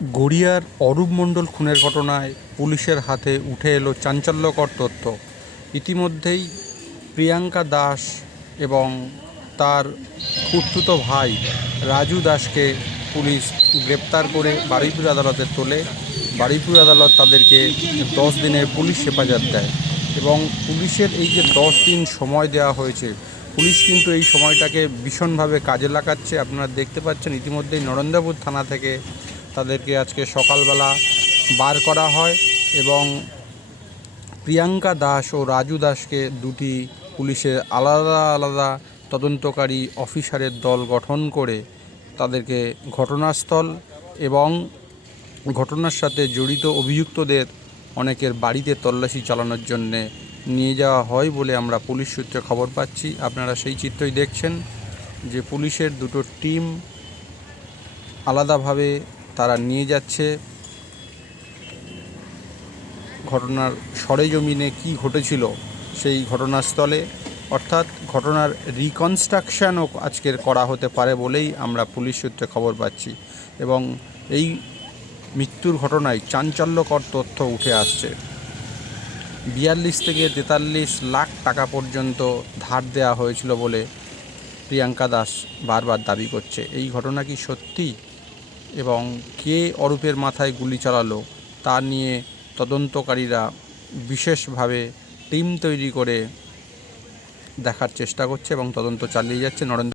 গড়িয়ার অরূপ মণ্ডল খুনের ঘটনায় পুলিশের হাতে উঠে এলো চাঞ্চল্যকর তথ্য। ইতিমধ্যেই প্রিয়াঙ্কা দাস এবং তার খুড়তুতো ভাই রাজু দাসকে পুলিশ গ্রেপ্তার করে বারুইপুর আদালতে তোলে। বারুইপুর আদালত তাদেরকে 10 দিনের পুলিশ হেফাজত দেয় এবং পুলিশের এই যে 10 দিন সময় দেওয়া হয়েছে, পুলিশ কিন্তু এই সময়টাকে ভীষণভাবে কাজে লাগাচ্ছে। আপনারা দেখতে পাচ্ছেন ইতিমধ্যেই নরেন্দ্রপুর থানা থেকে তাদেরকে আজকে সকালবেলা বার করা হয় এবং প্রিয়াঙ্কা দাস ও রাজু দাসকে দুটি পুলিশের আলাদা আলাদা তদন্তকারী অফিসারের দল গঠন করে তাদেরকে ঘটনাস্থল এবং ঘটনার সাথে জড়িত অভিযুক্তদের অনেকের বাড়িতে তল্লাশি চালানোর জন্যে নিয়ে যাওয়া হয় বলে আমরা পুলিশ সূত্রে খবর পাচ্ছি। আপনারা সেই চিত্রই দেখছেন যে পুলিশের দুটো টিম আলাদাভাবে তারা নিয়ে যাচ্ছে ঘটনার সরেজমিনে কী ঘটেছিল সেই ঘটনাস্থলে, অর্থাৎ ঘটনার রিকনস্ট্রাকশানও আজকের করা হতে পারে বলেই আমরা পুলিশ সূত্রে খবর পাচ্ছি এবং এই মৃত্যুর ঘটনায় চাঞ্চল্যকর তথ্য উঠে আসছে। 42 থেকে 43 লাখ টাকা পর্যন্ত ধার দেওয়া হয়েছিল বলে প্রিয়াঙ্কা দাস বারবার দাবি করছে। এই ঘটনা কি সত্যি এবং কে অরূপের মাথায় গুলি চালালো তা নিয়ে তদন্তকারীরা বিশেষভাবে টিম তৈরি করে দেখার চেষ্টা করছে এবং তদন্ত চালিয়ে যাচ্ছে। নরেন্দ্র